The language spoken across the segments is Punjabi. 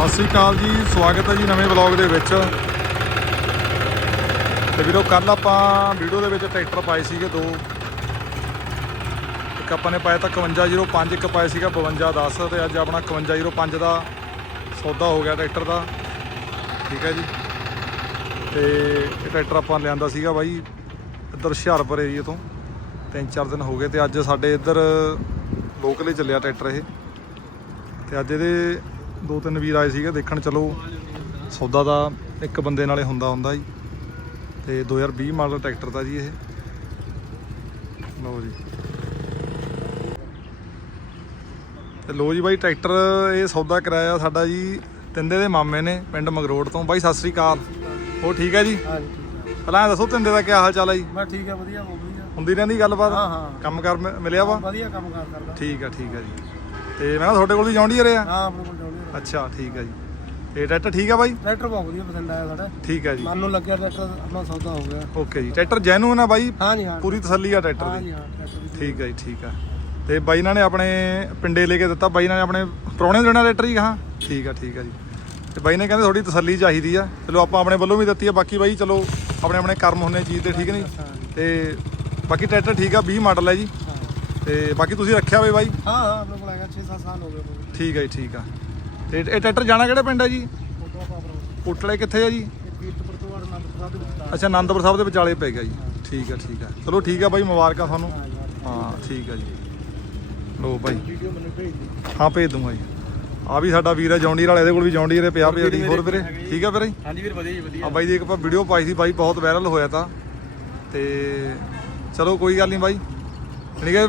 ਸਤਿ ਸ੍ਰੀ ਅਕਾਲ ਜੀ, ਸਵਾਗਤ ਹੈ ਜੀ ਨਵੇਂ ਵਲੌਗ ਦੇ ਵਿੱਚ। ਤੇ ਵੀਰੋ ਕੱਲ ਆਪਾਂ ਵੀਡੀਓ ਦੇ ਵਿੱਚ ਟਰੈਕਟਰ ਪਾਏ ਸੀਗੇ ਦੋ। ਇੱਕ ਆਪਾਂ ਨੇ ਪਾਇਆ ਤਾਂ 5105 ਇੱਕ ਪਾਇਆ ਸੀਗਾ 5210 ਤੇ ਅੱਜ ਆਪਣਾ 5105 ਦਾ ਸੌਦਾ ਹੋ ਗਿਆ ਟਰੈਕਟਰ ਦਾ। ਠੀਕ ਹੈ ਜੀ। ਤੇ ਇਹ ਟਰੈਕਟਰ ਆਪਾਂ ਲਿਆਂਦਾ ਸੀਗਾ ਬਾਈ ਇੱਧਰ ਹੁਸ਼ਿਆਰਪੁਰ ਏਰੀਏ ਤੋਂ। ਤਿੰਨ ਚਾਰ ਦਿਨ ਹੋ ਗਏ ਤੇ ਅੱਜ ਸਾਡੇ ਇੱਧਰ ਲੋਕਲ ਹੀ ਚੱਲਿਆ ਟਰੈਕਟਰ ਇਹ। ਤੇ ਅੱਜ ਇਹਦੇ ਦੋ ਤਿੰਨ ਵੀਰ ਆਏ ਸੀਗੇ ਦੇਖਣ ਚਲੋ ਸੌਦਾ ਦਾ ਇੱਕ ਬੰਦੇ ਨਾਲੇ ਹੁੰਦਾ ਹੁੰਦਾ ਜੀ। ਤੇ 2020 ਮਾਡਲ ਟਰੈਕਟਰ ਦਾ ਜੀ ਇਹ। ਲਓ ਜੀ। ਤੇ ਲਓ ਜੀ ਬਾਈ ਟਰੈਕਟਰ ਇਹ ਸੌਦਾ ਕਰਾਇਆ ਸਾਡਾ ਜੀ ਤਿੰਦੇ ਦੇ ਮਾਮੇ ਨੇ ਪਿੰਡ ਮਗਰੋੜ ਤੋਂ। ਬਾਈ ਸਤਿ ਸ੍ਰੀ ਅਕਾਲ। ਉਹ ਠੀਕ ਹੈ ਜੀ? ਪਹਿਲਾਂ ਦੱਸੋ ਤਿੰਦੇ ਦਾ ਕੀ ਹਾਲ ਚਾਲ ਹੈ ਜੀ? ਬਸ ਠੀਕ ਆ ਵਧੀਆ ਹੁੰਦੀ ਰਹਿੰਦੀ ਗੱਲਬਾਤ? ਹਾਂ, ਹਾਂ। ਕੰਮ ਕਰ ਮਿਲਿਆ ਵਾ? ਵਧੀਆ ਕੰਮ ਕਾਰ ਕਰਦਾ। ਠੀਕ ਆ ਠੀਕ ਆ ਜੀ। ਤੇ ਮੈਂ ਕਿਹਾ ਤੁਹਾਡੇ ਕੋਲ ਵੀ ਜੌਂਡੀ ਰਹੇ ਆ? ਹਾਂ ਆਪਣੇ ਕੋਲ ਅੱਛਾ ਠੀਕ ਆ ਜੀ। ਤੇ ਟਰੈਕਟਰ ਠੀਕ ਆ ਬਾਈ? ਟਰੈਕਟਰ ਬਹੁਤ ਵਧੀਆ ਪਸੰਦ ਆਇਆ ਸਾਡਾ। ਠੀਕ ਆ ਜੀ। ਮਨ ਨੂੰ ਲੱਗਿਆ ਟਰੈਕਟਰ ਆਪਣਾ ਸੌਦਾ ਹੋ ਗਿਆ। ਓਕੇ ਜੀ। ਟਰੈਕਟਰ ਜੈਨੂਨ ਆ ਬਾਈ? ਹਾਂਜੀ ਹਾਂ। ਪੂਰੀ ਤਸੱਲੀ ਆ ਟਰੈਕਟਰ ਹਾਂ ਦੀ ਜੀ ਹਾਂ ਟਰੈਕਟਰ ਵੀ ਠੀਕ ਆ ਜੀ ਠੀਕ ਆ। ਤੇ ਬਾਈ ਇਹਨਾਂ ਨੇ ਆਪਣੇ ਪਿੰਡੇ ਲੈ ਕੇ ਦਿੱਤਾ। ਬਾਈ ਇਹਨਾਂ ਨੇ ਆਪਣੇ ਪ੍ਰਾਹੁਣੇ ਦੇਣਾ ਟਰੈਕਟਰ ਹੀ ਹਾਂ। ਠੀਕ ਆ ਠੀਕ ਆ ਜੀ। ਤੇ ਬਾਈ ਨੇ ਕਹਿੰਦੇ ਥੋੜੀ ਤਸੱਲੀ ਚਾਹੀਦੀ ਆ। ਚਲੋ ਆਪਾਂ ਆਪਣੇ ਵੱਲੋਂ ਵੀ ਦਿੱਤੀ ਆ। ਬਾਕੀ ਬਾਈ ਚਲੋ ਆਪਣੇ ਆਪਣੇ ਕਰਮ ਹੁੰਨੇ ਚੀਜ਼ ਤੇ ਠੀਕ ਨਹੀਂ? ਹਾਂ ਤੇ ਬਾਕੀ ਟਰੈਕਟਰ ਠੀਕ ਆ 20 ਮਾਡਲ ਹੈ ਜੀ। ਹਾਂ। ਤੇ ਬਾਕੀ ਤੁਸੀਂ ਰੱਖਿਆ ਹੋਵੇ ਬਾਈ? ਹਾਂ ਹਾਂ ਆਪਣੇ ਕੋਲ ਆਇਆ 6-7 ਸਾਲ ਹੋ ਗਏ। ਠੀਕ ਆ ਜੀ ਠੀਕ ਆ। ਤੇ ਇਹ ਟਰੈਕਟਰ ਜਾਣਾ ਕਿਹੜੇ ਪਿੰਡ ਹੈ ਜੀ? ਪੁੱਟਲੇ ਕਿੱਥੇ ਆ ਜੀ? ਦੇ ਅੱਛਾ ਆਨੰਦਪੁਰ ਸਾਹਿਬ ਦੇ ਵਿਚਾਲੇ ਪੈ ਗਿਆ ਜੀ। ਠੀਕ ਆ ਠੀਕ ਆ। ਚਲੋ ਠੀਕ ਆ ਬਾਈ ਮੁਬਾਰਕਾਂ ਤੁਹਾਨੂੰ। ਹਾਂ ਹਾਂ ਠੀਕ ਆ ਜੀ। ਲੋ ਬਾਈ। ਵੀਡੀਓ ਮੈਨੂੰ ਭੇਜ ਦੇ ਹਾਂ ਭੇਜ ਦੂੰਗਾ ਜੀ। ਆ ਵੀ ਸਾਡਾ ਵੀਰ ਹੈ ਜੌਂਡੀਰ ਵਾਲੇ ਇਹਦੇ ਕੋਲ ਵੀ ਜੌਂਡੀਰ ਹੈ 50 50 ਦੀ ਹੋਰ ਵੀਰੇ? ਠੀਕ ਆ ਵੀਰੇ? ਹਾਂਜੀ ਵੀਰ ਵਧੀਆ ਜੀ ਆ ਵਧੀਆ ਬਾਈ ਦੀ ਇੱਕ ਆਪਾਂ ਵੀਡੀਓ ਪਾਈ ਸੀ ਬਾਈ ਬਹੁਤ ਵਾਇਰਲ ਹੋਇਆ ਤਾਂ। ਤੇ ਚਲੋ ਕੋਈ ਗੱਲ ਨਹੀਂ ਬਾਈ। ਯਾਨੀ ਕਿ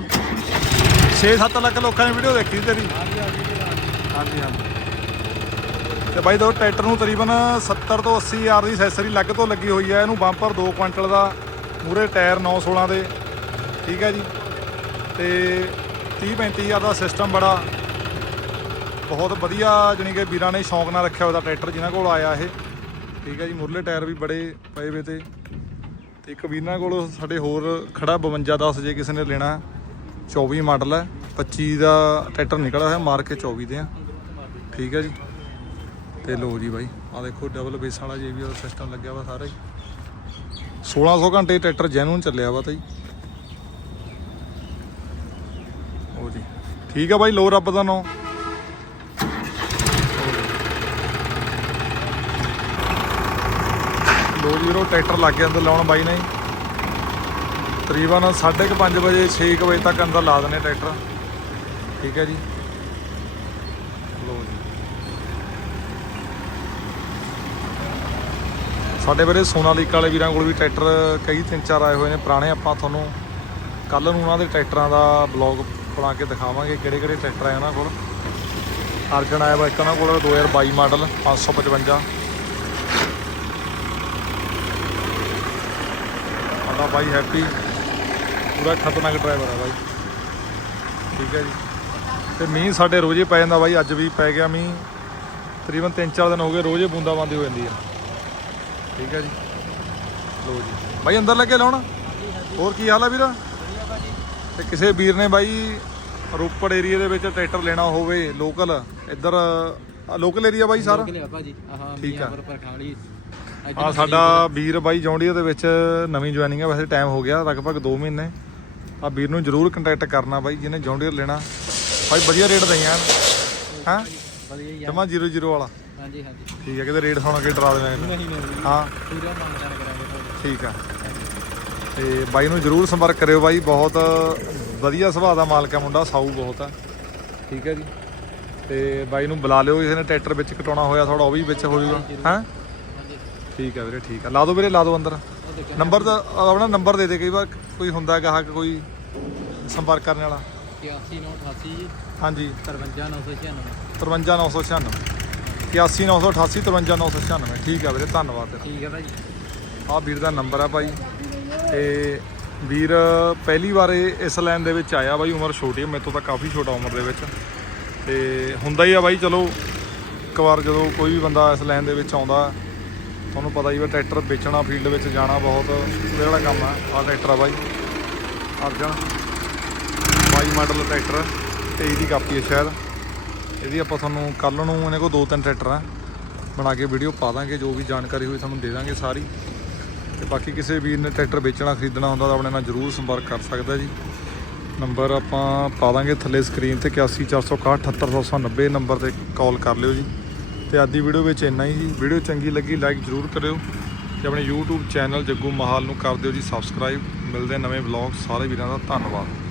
6-7 ਲੱਖ ਲੋਕਾਂ ਨੇ ਵੀਡੀਓ ਦੇਖੀ ਤੇਰੀ। ਹਾਂਜੀ। ਹਾਂਜੀ ਹਾਂਜੀ। ਤੇ ਬਾਈ ਦੋ ਟਰੈਕਟਰ ਨੂੰ ਤਕਰੀਬਨ 70 ਤੋਂ 80 ਹਜ਼ਾਰ ਦੀ ਐਕਸੈਸਰੀ ਲੱਗ ਤੋਂ ਲੱਗੀ ਹੋਈ ਹੈ। ਇਹਨੂੰ ਬੰਪਰ 2 ਕੁਇੰਟਲ ਦਾ ਮੂਰੇ ਟਾਇਰ 916 ਦੇ। ਠੀਕ ਹੈ ਜੀ। ਤੇ 30 35 ਹਜ਼ਾਰ ਦਾ ਸਿਸਟਮ ਬੜਾ। ਬਹੁਤ ਵਧੀਆ ਜਾਣੀ ਕਿ ਵੀਰਾਂ ਨੇ ਸ਼ੌਂਕ ਨਾਲ ਰੱਖਿਆ ਹੋਇਆ ਟਰੈਕਟਰ ਜਿਨ੍ਹਾਂ ਕੋਲ ਆਇਆ ਇਹ। ਠੀਕ ਹੈ ਜੀ। ਮੁਰਲੇ ਟਾਇਰ ਵੀ ਬੜੇ ਪਏ ਵੇ ਤੇ। ਤੇ ਇੱਕ ਵੀਰਾਂ ਕੋਲ ਸਾਡੇ ਹੋਰ ਖੜਾ 52 10 ਜੇ ਕਿਸੇ ਨੇ ਲੈਣਾ 24 ਮਾਡਲ ਹੈ। 25 ਦਾ ਟਰੈਕਟਰ ਨਿਕਲਿਆ ਹੋਇਆ ਮਾਰ ਕੇ 24 ਦੇ ਆ। ਠੀਕ ਹੈ ਜੀ। ਤੇ ਲੋ ਜੀ ਬਾਈ ਆ ਦੇਖੋ ਡਬਲ ਬੇਸ ਵਾਲਾ ਜੇ ਵੀ ਉਹਦਾ ਸਿਸਟਮ ਲੱਗਿਆ ਵਾ ਸਾਰਾ ਹੀ। 1600 ਘੰਟੇ ਟਰੈਕਟਰ ਜੈਨੂਨ ਚੱਲਿਆ ਵਾ ਤਾਂ ਜੀ ਉਹ ਜੀ, ਠੀਕ ਆ ਬਾਈ ਲੋ ਰੱਬ ਦਾ ਨਾਂ ਲੋ ਜੀ ਉਹ ਟਰੈਕਟਰ ਲੱਗ ਗਿਆ ਅੰਦਰ ਲਾਉਣ ਬਾਈ ਨੇ। ਜੀ। ਤਕਰੀਬਨ 5:30 ਵਜੇ 6 ਵਜੇ ਤੱਕ ਅੰਦਰ ਲਾ ਦਨੇ ਟਰੈਕਟਰ। ਠੀਕ ਹੈ ਜੀ ਲੋ ਜੀ ਸਾਡੇ ਵੀਰੇ ਸੋਨਾਲੀਕਾ ਵਾਲੇ ਵੀਰਾਂ ਕੋਲ ਵੀ ਟਰੈਕਟਰ ਕਈ ਤਿੰਨ ਚਾਰ ਆਏ ਹੋਏ ਨੇ, ਪੁਰਾਣੇ ਆਪਾਂ ਤੁਹਾਨੂੰ ਕੱਲ ਨੂੰ ਉਹਨਾਂ ਦੇ ਟਰੈਕਟਰਾਂ ਦਾ ਬਲੌਗ ਬਣਾ ਕੇ ਦਿਖਾਵਾਂਗੇ ਕਿਹੜੇ ਕਿਹੜੇ ਟਰੈਕਟਰ ਆਏ ਉਹਨਾਂ ਕੋਲ। ਅਰਜਨ ਆਇਆ ਵਾ ਇੱਕ ਉਹਨਾਂ ਕੋਲ 2022 ਮਾਡਲ 555 ਸਾਡਾ ਬਾਈ ਹੈਪੀ, ਪੂਰਾ ਖਤਰਨਾਕ ਡਰਾਈਵਰ ਹੈ ਬਾਈ। ਠੀਕ ਹੈ ਜੀ। ਤੇ ਮੀਂਹ ਸਾਡੇ ਰੋਜ਼ੇ ਪੈ ਜਾਂਦਾ ਬਾਈ, ਅੱਜ ਵੀ ਪੈ ਗਿਆ ਮੀਂਹ। ਤਕਰੀਬਨ 3-4 ਦਿਨ ਹੋ ਗਏ, ਰੋਜ਼ੇ ਬੂੰਦਾਬਾਂਦੀ ਹੋ ਜਾਂਦੀ ਆ। ਠੀਕ ਹੈ ਜੀ। ਲੋ ਜੀ। ਬਾਈ ਅੰਦਰ ਲੱਗੇ ਲਾਉਣ। ਹੋਰ ਕੀ ਹਾਲ ਆ ਵੀਰਾ? ਤੇ ਕਿਸੇ ਵੀਰ ਨੇ ਬਾਈ ਰੋਪੜ ਏਰੀਆ ਦੇ ਵਿੱਚ ਟਰੈਕਟਰ ਲੈਣਾ ਹੋਵੇ ਲੋਕਲ ਇੱਧਰ ਲੋਕਲ ਏਰੀਆ ਬਾਈ ਸਾਰਾ? ਠੀਕ ਆ। ਆ ਸਾਡਾ ਵੀਰ ਬਾਈ ਜੌਂਡੀਆ ਦੇ ਵਿੱਚ ਨਵੀਂ ਜੁਆਇਨਿੰਗ ਹੈ ਵੈਸੇ ਟਾਈਮ ਹੋ ਗਿਆ ਲਗਭਗ 2 ਮਹੀਨੇ। ਆ ਵੀਰ ਨੂੰ ਜਰੂਰ ਕੰਟੈਕਟ ਕਰਨਾ ਬਾਈ ਜਿਹਨੇ ਜੌਂਡੀਅਰ ਲੈਣਾ। ਬਾਈ ਵਧੀਆ ਰੇਟ ਦਈਆਂ। ਹਾਂ? ਆ। ਜਮਾ 00 ਵਾਲਾ। ਹਾਂਜੀ ਹਾਂਜੀ। ਠੀਕ ਹੈ ਕਿਤੇ ਰੇਟ ਸੁਣ ਕੇ ਡਰਾ ਦੇਣਾ ਇਹਨੂੰ। ਨਹੀਂ ਨਹੀਂ ਹਾਂ। ਪੂਰਾ ਮਾਨਦਾਨ ਕਰਾਂਗੇ ਤੁਹਾਡਾ ਠੀਕ ਆ ਤੇ ਬਾਈ ਨੂੰ ਜਰੂਰ ਸੰਪਰਕ ਕਰਿਓ ਬਾਈ ਬਹੁਤ ਵਧੀਆ ਸੁਭਾਅ ਦਾ ਮਾਲਕ ਹੈ ਮੁੰਡਾ ਸਾਊ ਬਹੁਤ ਆ ਠੀਕ ਹੈ ਜੀ। ਤੇ ਬਾਈ ਨੂੰ ਬੁਲਾ ਲਿਓ ਕਿਸੇ ਨੇ ਟਰੈਕਟਰ ਵਿੱਚ ਕਟਾਉਣਾ ਹੋਇਆ ਥੋੜਾ ਉਹ ਵੀ ਵਿੱਚ ਹੋ ਜਾਊਗਾ। ਹਾਂ? ਹਾਂਜੀ। ਠੀਕ ਆ ਵੀਰੇ ਠੀਕ ਆ ਲਾ ਦਿਓ ਵੀਰੇ ਲਾ ਦਿਓ ਅੰਦਰ। ਉਹ ਦੇਖੋ ਨੰਬਰ ਦਾ ਆਪਣਾ ਨੰਬਰ ਦੇ ਦੇ ਕਈ ਵਾਰ ਕੋਈ ਹੁੰਦਾ ਗਾਹਕ ਕੋਈ ਸੰਪਰਕ ਕਰਨ ਵਾਲਾ। 8988 ਜੀ ਹਾਂਜੀ। 53996 53996 81988 ਠੀਕ ਆ ਵੀਰੇ ਧੰਨਵਾਦ ਠੀਕ ਹੈ ਭਾਜੀ ਆ ਵੀਰ ਦਾ ਨੰਬਰ ਆ ਭਾਈ। ਤੇ ਵੀਰ ਪਹਿਲੀ ਵਾਰ ਇਹ ਇਸ ਲਾਈਨ ਦੇ ਵਿੱਚ ਆਇਆ ਬਾਈ ਉਮਰ ਛੋਟੀ ਹੈ ਮੇਰੇ ਤੋਂ ਤਾਂ ਕਾਫੀ ਛੋਟਾ ਉਮਰ ਦੇ ਵਿੱਚ। ਤੇ ਹੁੰਦਾ ਹੀ ਆ ਬਾਈ ਚਲੋ ਇੱਕ ਵਾਰ ਜਦੋਂ ਕੋਈ ਵੀ ਬੰਦਾ ਇਸ ਲਾਈਨ ਦੇ ਵਿੱਚ ਆਉਂਦਾ ਤੁਹਾਨੂੰ ਪਤਾ ਹੀ ਵਾ ਟਰੈਕਟਰ ਵੇਚਣਾ ਫੀਲਡ ਵਿੱਚ ਜਾਣਾ ਬਹੁਤ ਉਹਦੇ ਵਾਲਾ ਕੰਮ ਆ। ਆ ਟਰੈਕਟਰ ਆ ਬਾਈ। ਅਰਜਨ 22 ਮਾਡਲ ਟਰੈਕਟਰ 23 ਦੀ ਕਾਪੀ ਹੈ ਸ਼ਾਇਦ। ਇਹਦੀ ਆਪਾਂ ਤੁਹਾਨੂੰ ਕੱਲ ਨੂੰ ਇਹਨੇ ਕੋਲ ਦੋ ਤਿੰਨ ਟਰੈਕਟਰ ਆ। ਬਣਾ ਕੇ ਵੀਡੀਓ ਪਾ ਦਾਂਗੇ, ਜੋ ਵੀ ਜਾਣਕਾਰੀ ਹੋਈ ਤੁਹਾਨੂੰ ਦੇ ਦਾਂਗੇ ਸਾਰੀ। ਤੇ ਬਾਕੀ ਕਿਸੇ ਵੀਰ ਨੇ ਟਰੈਕਟਰ ਵੇਚਣਾ, ਖਰੀਦਣਾ ਹੁੰਦਾ ਤਾਂ ਆਪਣੇ ਨਾਲ ਜਰੂਰ ਸੰਪਰਕ ਕਰ ਸਕਦਾ ਜੀ। ਨੰਬਰ ਆਪਾਂ ਪਾ ਦਾਂਗੇ ਥੱਲੇ ਸਕਰੀਨ ਤੇ 8146678790 ਨੰਬਰ ਤੇ ਕਾਲ ਕਰ ਲਿਓ ਜੀ। ਤੇ ਅੱਜ ਦੀ ਵੀਡੀਓ ਵਿੱਚ ਇੰਨਾ ਹੀ ਜੀ। ਵੀਡੀਓ ਚੰਗੀ ਲੱਗੀ, ਲਾਈਕ ਜਰੂਰ ਕਰਿਓ। ਤੇ ਆਪਣੇ YouTube ਚੈਨਲ ਜੱਗੂ ਮਹਾਲ ਨੂੰ ਕਰ ਦਿਓ ਜੀ ਸਬਸਕ੍ਰਾਈਬ ਮਿਲਦੇ ਨਵੇਂ ਵਲੌਗ ਸਾਰੇ ਵੀਰਾਂ ਦਾ ਧੰਨਵਾਦ।